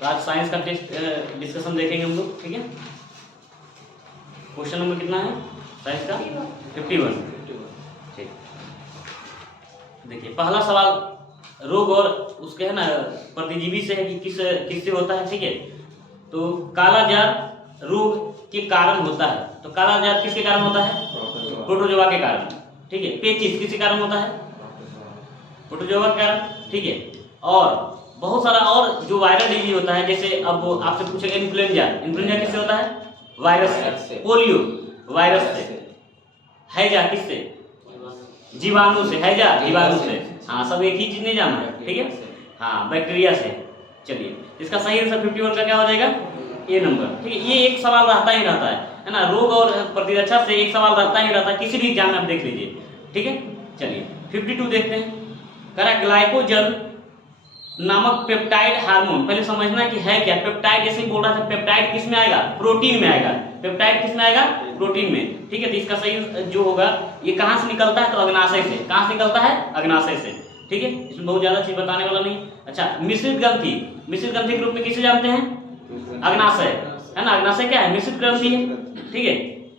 तो आज साइंस का टेस्ट डिस्कशन देखेंगे हम लोग, ठीक है। क्वेश्चन नंबर कितना है साइंस का? 51। ठीक, देखिए पहला सवाल रोग और उसके है ना प्रतिजीवी से है कि किससे होता है, ठीक है। तो कालाजार रोग के कारण होता है। तो कालाजार किसके कारण होता है? प्रोटोजोआ के कारण, ठीक है। पेचिस किसके कारण होता है? प्रोटोजोआ के कारण, ठीक है। और बहुत सारा और जो वायरल डिजीज होता है, जैसे अब वो आपसे पूछेगा इन्फ्लुएंजा। इन्फ्लुएंजा किससे होता है? वायरस से। पोलियो वायरस से। हैजा किससे? जीवाणु से। हैजा जीवाणु से। हाँ, सब एक ही चीज नहीं जाना है, ठीक है। हाँ, बैक्टीरिया से। चलिए, इसका सही आंसर 51 का क्या हो जाएगा? ए नंबर, ठीक है। ये एक सवाल रहता ही रहता है ना, रोग और प्रतिरक्षा से एक सवाल रहता ही रहता है, किसी भी एग्जाम में आप देख लीजिए, ठीक है। चलिए 52 देखते हैं। करा ग्लाइकोजन नामक पेप्टाइड हार्मोन, पहले समझना कि है क्या पेप्टाइड। जैसे बोल रहा था पेप्टाइड किस में आएगा? प्रोटीन में आएगा। पेप्टाइड किस में आएगा? प्रोटीन में, ठीक है। तो इसका सही जो होगा, ये कहां से निकलता है? तो अग्नाशय से। कहां से निकलता है? अग्नाशय से, ठीक है। इसमें बहुत ज्यादा चीज बताने वाला नहीं। अच्छा, मिश्रित ग्रंथि। मिश्रित ग्रंथि के रूप में किसे जानते हैं? अग्नाशय, है ना। अग्नाशय क्या है? मिश्रित ग्रंथि है, ठीक है।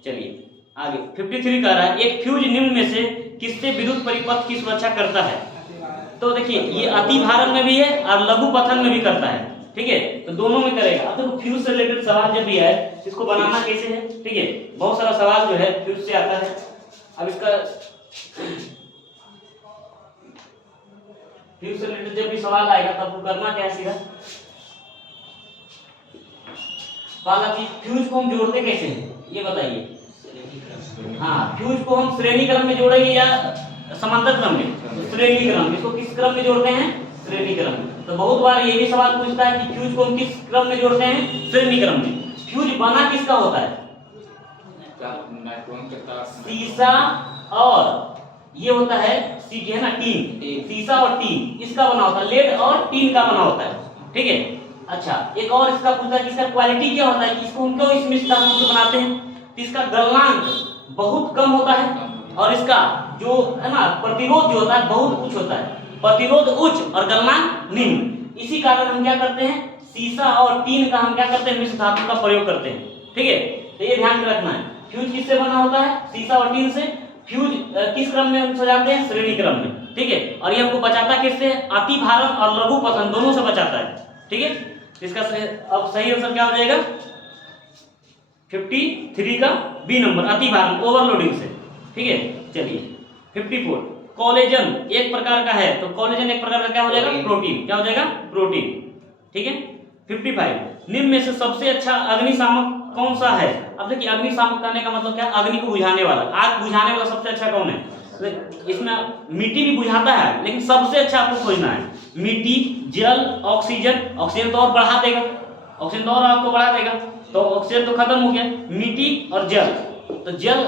चलिए आगे 53 कह रहा है एक फ्यूज निम्न में से किससे विद्युत परिपथ की सुरक्षा करता है? तो देखिए ये अति भारण में भी है और लघु पथन में भी करता है, ठीक है। तो दोनों में करेगा। अब देखो फ्यूज से रिलेटेड सवाल जब भी है, इसको बनाना कैसे है, ठीक है। बहुत सारा सवाल जो है फ्यूज से आता है। अब इसका फ्यूज से रिलेटेड जब भी सवाल आएगा तब आपको करना क्या है? सीधा पहला चीज, फ्यूज को हम जोड़ते कैसे हैं ये बताइए। हाँ, फ्यूज को हम श्रेणी क्रम में जोड़ेंगे या समांतर क्रम में? तो श्रेणी क्रम में। इसको किस क्रम में जोड़ते हैं? श्रेणी क्रम में। तो बहुत बार ये भी सवाल पूछता है कि फ्यूज को हम किस क्रम में जोड़ते हैं? श्रेणी क्रम में। फ्यूज बना किसका होता है? शीशा और ये होता है है ना टीन। शीशा और टीन इसका बना होता है। लेड और टीन का बना होता है, ठीक है। अच्छा, एक और इसका पूछता है कि इसका क्वालिटी क्या होता है, कि इसको हम क्यों इस मिश्र धातु से बनाते हैं? तो इसका गलनांक बहुत कम होता है और इसका जो है ना प्रतिरोध जो होता है बहुत उच्च होता है। प्रतिरोध उच्च और गलनांक निम्न। इसी कारण हम क्या करते हैं? शीशा और टीन का हम क्या करते हैं? मिश्र धातु का प्रयोग करते हैं, ठीक है। तो ये ध्यान में रखना है। फ्यूज किससे बना होता है? शीशा और टीन से। फ्यूज किस क्रम में हम सजाते हैं? श्रेणी क्रम में, ठीक है। और ये हमको बचाता किससे? अति भारण और लघु पतन दोनों से बचाता है, ठीक है। इसका अब सही आंसर क्या हो जाएगा? 53 का बी नंबर, अति भारण ओवरलोडिंग से, ठीक है। चलिए 54 कोलेजन एक प्रकार का है। तो कोलेजन एक प्रकार का क्या हो जाएगा? प्रोटीन। क्या हो जाएगा? प्रोटीन, ठीक है। 55 निम्न में से सबसे अच्छा अग्निशामक कौन सा है? अब देखिए अग्निशामक करने का मतलब क्या? अग्नि को बुझाने वाला, आग बुझाने वाला सबसे अच्छा कौन है? इसमें मिट्टी भी बुझाता है, लेकिन सबसे अच्छा आपको खोजना है मिट्टी, जल, ऑक्सीजन। ऑक्सीजन तो और बढ़ा देगा, ऑक्सीजन तो और आपको बढ़ा देगा। तो ऑक्सीजन तो खत्म हो गया, मिट्टी और जल। तो जल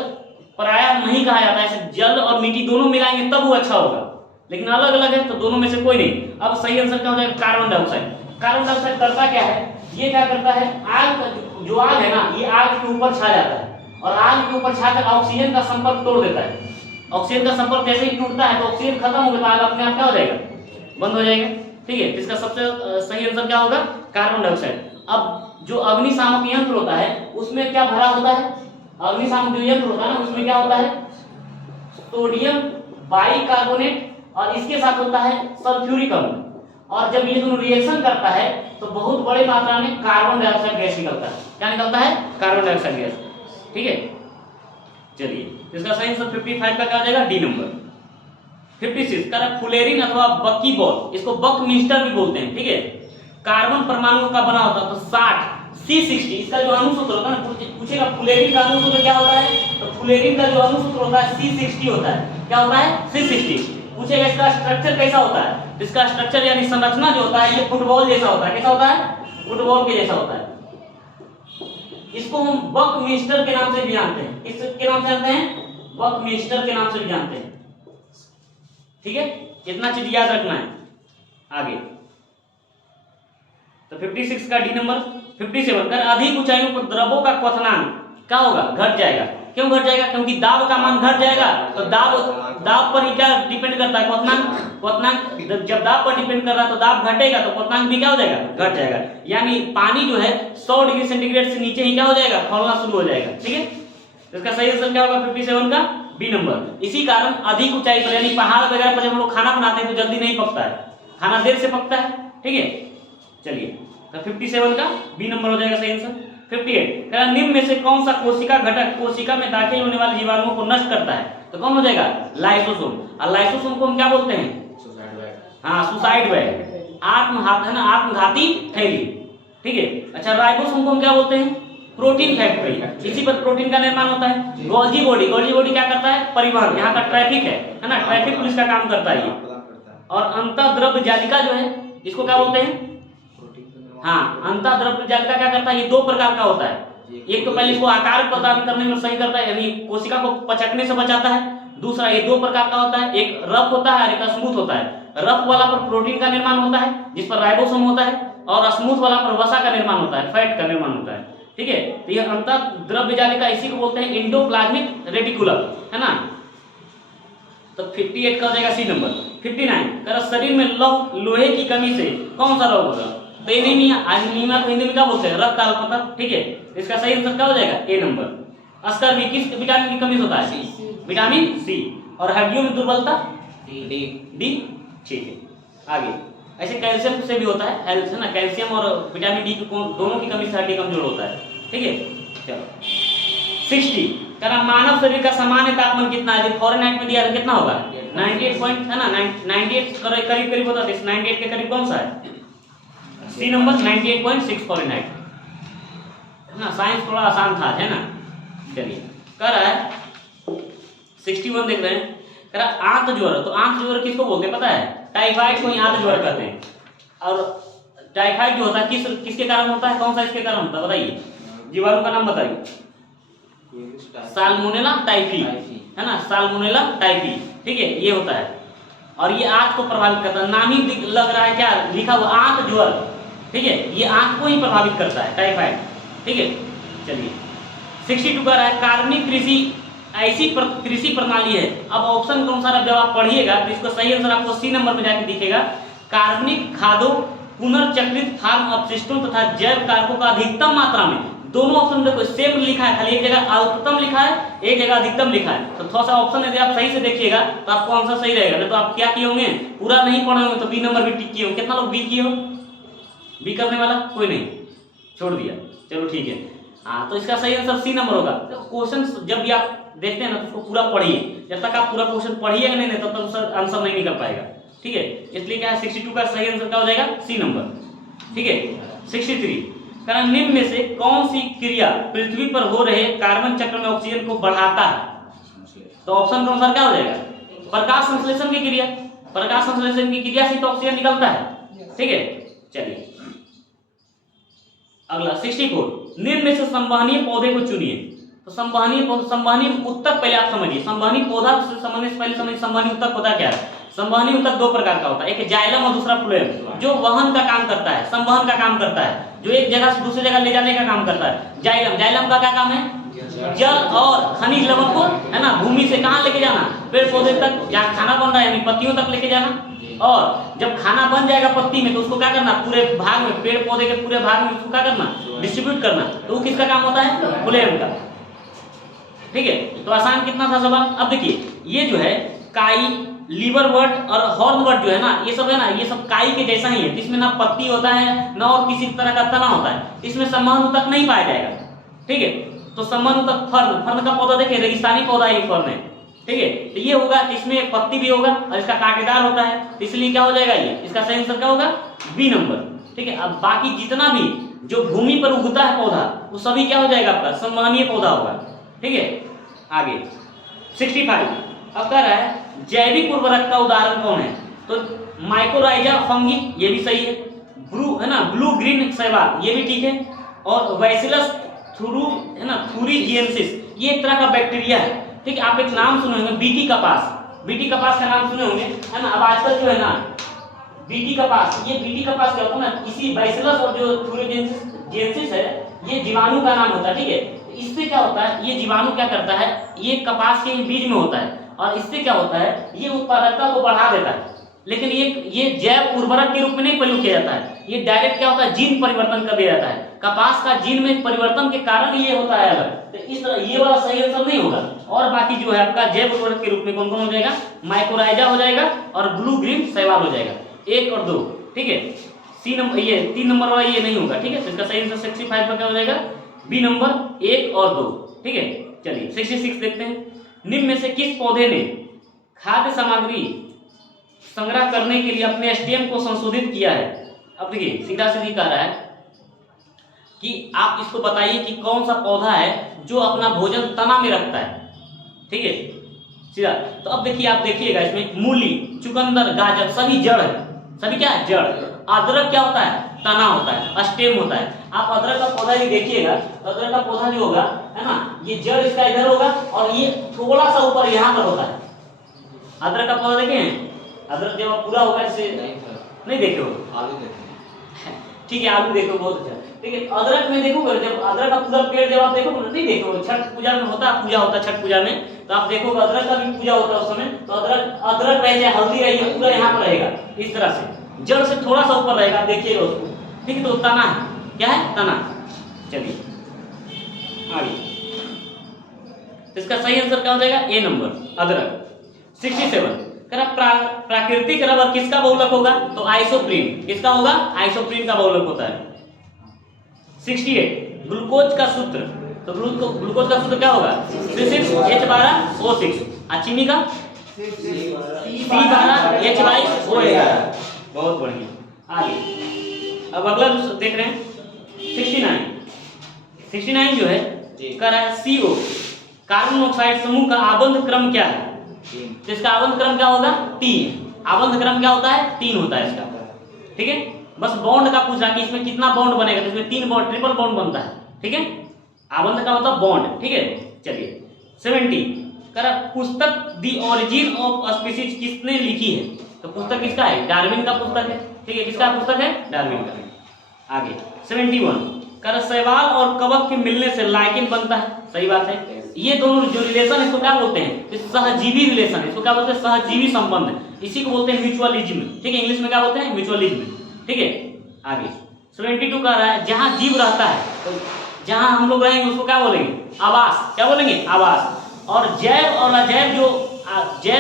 प्रायः नहीं कहा जाता है, जल और मिट्टी दोनों मिलाएंगे तब वो अच्छा होगा, लेकिन अलग अलग है तो दोनों में से कोई नहीं। अब सही आंसर क्या हो जाएगा? Carbon dioxide. कार्बन डाइऑक्साइड करता क्या है? ये क्या करता है? आग जो आग है ना, ये आग के ऊपर छा जाता है और आग के ऊपर छाकर ऑक्सीजन का संपर्क तोड़ देता है। ऑक्सीजन का संपर्क जैसे ही टूटता है तो ऑक्सीजन खत्म हो गया तो आग अपने आप क्या हो जाएगा? बंद हो जाएगा, ठीक है। इसका सबसे सही आंसर क्या होगा? Carbon dioxide. अब जो अग्निशामक यंत्र होता है उसमें क्या भरा होता है? अग्निशामक जो यंत्र होता है ना उसमें क्या होता है? सोडियम बाइकार्बोनेट और इसके साथ होता है सल्फ्यूरिक अम्ल। और जब ये दोनों रिएक्शन करता है तो बहुत बड़ी मात्रा में कार्बन डाइऑक्साइड गैस निकलता है। क्या निकलता है? कार्बन डाइऑक्साइड गैस, ठीक है। चलिए इसका सही आंसर 55 का क्या आ जाएगा? D number. 56 का फुलेरिन अथवा बकी बॉल, इसको बकमिस्टर भी बोलते हैं, ठीक है। कार्बन परमाणु का बना होता है। तो 60 C60 इसका जो अणुसूत्र होता है ना, पूछेगा फुलेरिन का अणुसूत्र क्या होता है? तो फुलेरिन का जो अणुसूत्र होता है C60 होता है। क्या होता है? C60। पूछेगा इसका स्ट्रक्चर कैसा होता है? इसका स्ट्रक्चर यानी संरचना जो होता है ये फुटबॉल जैसा होता है। कैसा होता है? फुटबॉल के जैसा होता है। इसको हम बकमिस्टर के नाम से भी जानते हैं। किसके नाम से जानते हैं? बकमिस्टर के नाम से भी जानते हैं, ठीक है। इतना चीज याद रखना है आगे। तो 56 का डी नंबर। 57 कर अधिक ऊंचाइयों पर द्रवों का क्वथनांक क्या होगा? घट जाएगा। क्यों घट जाएगा? क्योंकि दाब का मान घट जाएगा। तो दाब पर ही क्या डिपेंड करता है? क्वथनांक। जब दाब पर डिपेंड कर रहा है तो दाब घटेगा तो क्वथनांक भी क्या हो जाएगा? घट जाएगा। यानी पानी जो है 100 डिग्री सेंटीग्रेड से नीचे ही क्या हो जाएगा? खौलना शुरू हो जाएगा। ठीक है, तो इसका सही आंसर क्या होगा? 57 का बी नंबर। इसी कारण अधिक ऊंचाई पर यानी पहाड़ वगैरह पर जब हम लोग खाना बनाते हैं तो जल्दी नहीं पकता है, खाना देर से पकता है। ठीक है, चलिए तो 57 का बी नंबर हो जाएगा सही आंसर। 58 निम्न में से कौन सा कोशिका घटक कोशिका में दाखिल होने वाले जीवाणुओं को नष्ट करता है? तो कौन हो जाएगा? लाइसोसोम। और लाइसोसोम को हम क्या बोलते हैं? हाँ, सुसाइड बैग, आत्मघाती थैली। ठीक है, अच्छा राइबोसोम को हम क्या बोलते हैं? Protein factory. इसी पर प्रोटीन का निर्माण होता है। गोल्जी बॉडी क्या करता है? परिवहन, यहाँ का ट्रैफिक है ना, ट्रैफिक पुलिस का काम करता है ये। और अंतःद्रव्य जालिका जो है इसको क्या बोलते हैं? हाँ, अंतःद्रव्य जालिका क्या करता है? ये दो प्रकार का होता है। एक तो पहले इसको आकार प्रदान करने में सही करता है, यानी कोशिका को पचकने से बचाता है। दूसरा ये दो प्रकार का होता है, एक रफ होता है और एक स्मूथ होता है। रफ वाला पर प्रोटीन का निर्माण होता है जिस पर राइबोसोम होता है, और स्मूथ वाला पर वसा का निर्माण होता है, फैट का निर्माण होता है। ठीक है, तो ये अंतःद्रव्य जालिका इसी को बोलते हैं एंडोप्लाज्मिक रेटिकुलम, है ना। तो 58 का हो जाएगा सी नंबर। 59 शरीर में लोहे की कमी से कौन सा रोग होगा? तो एनीमिया को हिंदी में क्या बोलते हैं? रक्त अल्पता। ठीक है, इसका सही आंसर क्या हो जाएगा? ए नंबर। अस्कर्वी किस विटामिन की कमी से होता है? Vitamin C. और हड्डियों में दुर्बलता? डी। ठीक है, आगे ऐसे कैल्शियम से भी होता है, हेल्थ है ना, कैल्शियम और विटामिन डी दोनों की कमी से हड्डी कमजोर होता है। ठीक है, चलो 60 मानव शरीर का सामान्य तापमान कितना है? फॉरेनहाइट में दिया है, कितना होगा? 98 पॉइंट, है ना, 98 करीब करीब होता है। 98 के करीब कौन सा है? सी नंबर, 98.6 फॉरेनहाइट, है ना। साइंस थोड़ा आसान था, है ना। चलिए, कह रहा है 61 देख रहे हैं, कह रहा आंत ज्वर। तो आंत ज्वर किसको बोलते हैं पता है? टाइफाइड को ही आंत ज्वर कहते हैं। और टाइफाइड जो होता है किसके कारण होता है? कौन सा इसके कारण होता है बताइए? जीवाणु का नाम बताइए। साल्मोनेला टाइफी, है ना, साल्मोनेला टाइफी। ठीक है, ये होता है और ये आंत को प्रभावित करता है। नाम ही लग रहा है क्या लिखा हुआ? आंत ज्वर। ठीक है, ये आंत को ही प्रभावित करता है, टाइफाइड। ठीक है, चलिए 62 का है कार्बनिक कृषि ऐसी कृषि प्रणाली है। अब ऑप्शन कौन सा जब आप पढ़िएगा तो इसको सही आंसर आपको सी नंबर में जाके दिखेगा। कार्बनिक खादों, पुनर्चक्रित फार्म अपशिष्टों तथा जैव कारकों का अधिकतम मात्रा में। दोनों ऑप्शन देखो सेम लिखा है, खाली एक जगह अल्पतम लिखा है, एक जगह अधिकतम लिखा है। तो थोड़ा सा ऑप्शन यदि आप सही से देखिएगा तो आपको आंसर सही रहेगा। नहीं तो आप क्या किए होंगे? पूरा नहीं पढ़े होंगे तो बी नंबर भी टिक किए होंगे। कितना लोग बी किए हो? बी करने वाला कोई नहीं, छोड़ दिया। चलो ठीक है, हाँ, तो इसका सही आंसर सी नंबर होगा। तो क्वेश्चन जब भी आप देखते हैं ना तो उसको पूरा पढ़िए। जब तक आप पूरा क्वेश्चन पढ़िएगा नहीं तब तक उसका आंसर नहीं निकल पाएगा। ठीक है, इसलिए क्या है 62 का सही आंसर क्या हो जाएगा? C number. ठीक है, 63 कारण निम्न में से कौन सी क्रिया पृथ्वी पर हो रहे कार्बन चक्र में ऑक्सीजन को बढ़ाता है? तो ऑप्शन कौन सा क्या हो जाएगा? प्रकाश संश्लेषण की क्रिया। प्रकाश संश्लेषण की क्रिया से तो ऑक्सीजन निकलता है। ठीक है, चलिए अगला 64 निम्न में से संवहनीय पौधे को चुनिए। तो संवहनीय उत्तक पहले आप समझिए। संवहनीय पौधा से समझने से पहले समझिए संवहनीय उत्तक पौधा क्या है। संवहनीय उत्तक दो प्रकार का होता है, एक जाइलम और दूसरा फ्लोएम, जो वहन का काम करता है, संवहन का काम करता है, जो एक जगह से दूसरी जगह ले जाने का काम करता है। जाइलम का क्या काम है? जल और खनिज लवण को, है ना, भूमि से कहाँ लेके जाना? पेड़ पौधे तक, जहाँ खाना बन रहा है यानी पत्तियों तक लेके जाना। और जब खाना बन जाएगा पत्ती में तो उसको क्या करना? पूरे भाग में, पेड़ पौधे के पूरे भाग में उसको क्या करना? डिस्ट्रीब्यूट करना। तो वो किसका काम होता है? फ्लोएम का। ठीक है, तो आसान कितना था सवाल। अब देखिए ये जो है काई, लीवर वर्ट और हॉर्न वर्ट जो है ना, ये सब है ना, ये सब काई के जैसा ही है। इसमें ना पत्ती होता है ना और किसी तरह का तना होता है। इसमें संवहन उत्तक नहीं पाया जाएगा। ठीक है, तो संवहन उत्तक फर्न का पौधा देखिए, रेगिस्तानी पौधा ये फर्न है। ठीक है, तो ये होगा, इसमें पत्ती भी होगा और इसका कांटेदार होता है, तो इसलिए क्या हो जाएगा ये? इसका सही आंसर क्या होगा? B number. ठीक है, अब बाकी जितना भी जो भूमि पर उगता है पौधा वो सभी क्या हो जाएगा? आपका संवहनीय पौधा होगा। ठीक है, आगे 65 अब कह रहा है जैविक उर्वरक का उदाहरण कौन है? तो माइकोराइजा फंगी, ये भी सही है। ब्लू ग्रीन शैवाल, ये भी ठीक है। और बैसिलस थुरिजिएंसिस, ये एक तरह का बैक्टीरिया है। ठीक है, आप एक नाम सुने होंगे बीटी कपास का नाम सुने होंगे, है ना। अब आजकल जो है ना बीटी कपास, ये बीटी कपास क्या होता है ना, इसी बैसिलस और जो थुरिजिएंसिस है ये जीवाणु का नाम होता है। ठीक है, इससे क्या होता है, ये जीवाणु क्या करता है, ये कपास के बीज में होता है और इससे क्या होता है, ये उत्पादकता को बढ़ा देता है। लेकिन ये जैव उर्वरक के रूप में नहीं प्रयोग किया जाता है, ये डायरेक्ट क्या होता है, जीन परिवर्तन कर दिया जाता है। कपास का जीन में परिवर्तन के कारण ये होता है अलग, तो इस तरह ये वाला सही आंसर नहीं होगा। और बाकी जो है आपका जैव उर्वरक के रूप में कौन कौन हो जाएगा, माइकोराइजा हो जाएगा और ब्लू ग्रीन शैवाल हो जाएगा, 1 और 2। ठीक है, सी नंबर, ये 3 नंबर वाला ये नहीं होगा। ठीक है, तो इसका सही आंसर 65 का क्या हो जाएगा, बी नंबर 1 और 2। ठीक है, चलिए 66 देखते हैं। निम्न में से किस पौधे ने खाद्य सामग्री संग्रह करने के लिए अपने स्टेम को संशोधित किया है। अब देखिए सीधा सीधी कह रहा है कि आप इसको बताइए कि कौन सा पौधा है जो अपना भोजन तना में रखता है। ठीक है, सीधा। तो अब देखिए, आप देखिएगा इसमें मूली, चुकंदर, गाजर सभी जड़ है, सभी क्या है, जड़। अदरक क्या होता है, तना होता है, स्टेम होता है। आप अदरक का पौधा ही देखिएगा, तो अदरक का पौधा जो होगा है ना, ये जड़ इसका इधर होगा और ये थोड़ा सा ऊपर यहाँ पर होता है। अदरक का पौधा देखे हैं, अदरक जब पूरा होगा ऐसे नहीं देखे हो, आलू देखे। ठीक है, आलू देखो, बहुत अच्छा। ठीक है, अदरक में देखोगे, जब अदरक का पूरा पेड़ जब आप देखोगे, नहीं देखोगे, छठ पूजा में होता है, पूजा होता है छठ पूजा में, तो आप देखोगे अदरक का भी पूजा होता है उस समय, तो अदरक रहे चाहे हल्दी रही, पूरा यहाँ पर रहेगा इस तरह से, जड़ से थोड़ा सा ऊपर रहेगा, देखिएगा उसको। ठीक है, तो तना है, क्या है, तना। चलिए आगे, इसका सही आंसर क्या हो जाएगा, ए नंबर, अदरक। 67 प्राकृतिक रबर किसका बहुलक होगा, तो आइसोप्रीन। किसका होगा, आइसोप्रीन का बहुलक होता है। 68 ग्लूकोज का सूत्र, तो ग्लूकोज का सूत्र क्या होगा, C6H12O6। चीनी का C12H22O11। बहुत बढ़िया। आगे अब अगला देख रहे हैं 69 जो है कह रहा है CO कार्बन मोनोऑक्साइड समूह का आबंध क्रम क्या है। तो इसका आबंध क्रम क्या होगा, 3। आबंध क्रम क्या होता है, 3 होता है इसका। ठीक है, बस बॉन्ड का पूछ रहा कि इसमें कितना बॉन्ड बनेगा, तो इसमें 3 बॉन्ड, ट्रिपल बॉन्ड बनता है। ठीक है, आबंध का मतलब बॉन्ड। ठीक है, चलिए 70 कर पुस्तक द ओरिजिन ऑफ स्पीसीज किसने लिखी है। तो पुस्तक किसका है, डार्विन का पुस्तक है। ठीक है, किसका पुस्तक है, डार्विन का। आगे 71 कर शैवाल और कवक के मिलने से लाइकेन बनता है। सही बात है, ये दोनों जो रिलेशन है इसको क्या बोलते हैं, इस सहजीवी रिलेशन है, इसको क्या बोलते हैं, सहजीवी संबंध, इसी को बोलते हैं म्यूचुअलिज्म। ठीक है, इंग्लिश में क्या बोलते हैं, म्यूचुअलिज्म। ठीक है, आगे 72 कह रहा है जहां जीव रहता है, तो जहां हम लोग रहेंगे उसको क्या बोलेंगे, आवास। क्या बोलेंगे, आवास। और जैव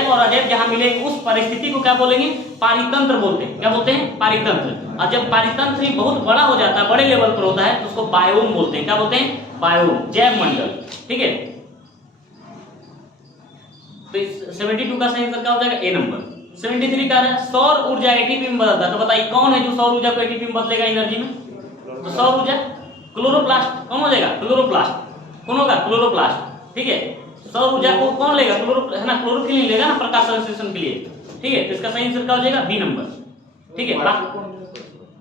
और अजैव जहां मिलेंगे उस परिस्थिति को क्या बोलेंगे, पारितंत्र बोलते हैं। क्या बोलते हैं, पारितंत्र। और जब पारितंत्र ही बहुत बड़ा हो जाता है, बड़े लेवल पर होता है, तो उसको बायोम बोलते हैं। क्या बोलते हैं, बायोम, जैव मंडल। ठीक है, तो 72 का सही आंसर क्या हो जाएगा, ए नंबर। 73 का है सौर ऊर्जा एटीपी में बदलता है। तो बताइए कौन है जो सौर ऊर्जा को एटीपी में बदलेगा एनर्जी में। तो सौर ऊर्जा क्लोरोप्लास्ट। कौन हो जाएगा, क्लोरोप्लास्ट। कौन होगा, क्लोरोप्लास्ट। ठीक है, सौर ऊर्जा को कौन लेगा, है ना, क्लोरोफिल लेगा ना प्रकाश संश्लेषण के लिए। ठीक है, तो इसका सही आंसर क्या हो जाएगा, बी नंबर। ठीक है,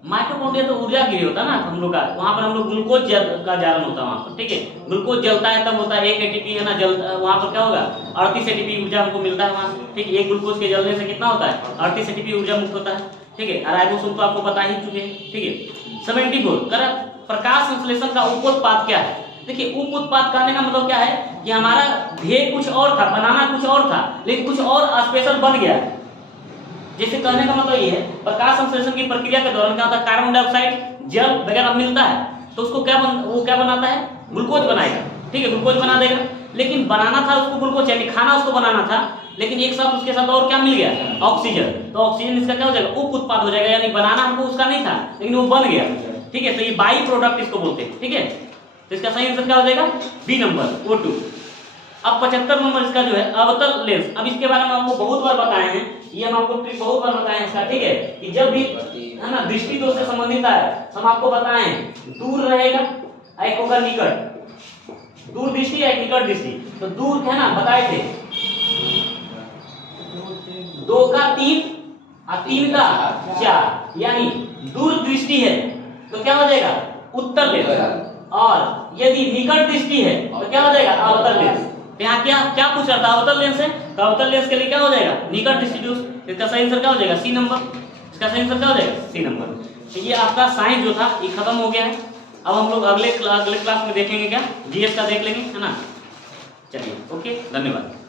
माइटोकॉन्ड्रिया तो ऊर्जा के लिए होता है ना हम लोग का, वहां पर हम लोग ग्लूकोज का जारण होता है वहां पर। ठीक है, ग्लूकोज जलता है तब होता है 1 एटीपी, है ना, वहां पर क्या होगा 38 एटीपी ऊर्जा हमको मिलता है वहां से। ठीक है, एक ग्लूकोज के जलने से कितना होता है, 38 एटीपी ऊर्जा मुक्त होता है। ठीक है, राइबोसोम तो आपको बता ही चुके हैं। ठीक है, 74 कर प्रकाश संश्लेषण का उप उत्पाद क्या है। देखिए, उप उत्पाद कहने का मतलब क्या है कि हमारा ध्येय कुछ और था, बनाना कुछ और था, लेकिन कुछ और स्पेशल बन गया। जैसे कहने का मतलब ये है, प्रकाश संश्लेषण की प्रक्रिया के दौरान क्या होता है, कार्बन डाइऑक्साइड, जल वगैरह मिलता है, तो उसको वो क्या बनाता है, ग्लूकोज बनाएगा। ठीक है, ग्लूकोज बना देगा। लेकिन बनाना था उसको ग्लूकोज, यानी खाना उसको बनाना था, लेकिन एक साथ उसके साथ और क्या मिल गया, ऑक्सीजन। तो ऑक्सीजन इसका क्या हो जाएगा, उप उत्पाद हो जाएगा, यानी बनाना हमको उसका नहीं था, लेकिन वो बन गया। ठीक है, तो ये बाई प्रोडक्ट इसको बोलते हैं। ठीक है, तो इसका सही आंसर क्या हो जाएगा, बी नंबर, O2। अब 75 नंबर इसका जो है अवतल लेंस। अब इसके बारे में आपको बहुत बार बताए हैं, ये हम आपको ट्रिक बहुत बार बताए हैं इसका। ठीक है, कि जब भी है ना दृष्टि दोष से संबंधित है, हम आपको बताए हैं दूर रहेगा, एक होगा निकट, दूर दृष्टि एक निकट दृष्टि। तो दूर है ना बताए थे 2 का 3 और 3 का 4, यानी दूर दृष्टि है तो क्या हो जाएगा, उत्तर लेंस। और यदि निकट दृष्टि है तो क्या हो जाएगा, अवतल लेंस। यहाँ क्या पूछ रहा था, अवतल लेंस है, तो अवतल लेंस के लिए क्या हो जाएगा, निकट दृष्टि। इसका सही आंसर क्या हो जाएगा, सी नंबर। इसका सही आंसर क्या हो जाएगा, सी नंबर। तो ये आपका साइंस जो था ये खत्म हो गया है। अब हम लोग अगले क्लास में देखेंगे क्या, जीएस का देख लेंगे, है ना। चलिए ओके, धन्यवाद।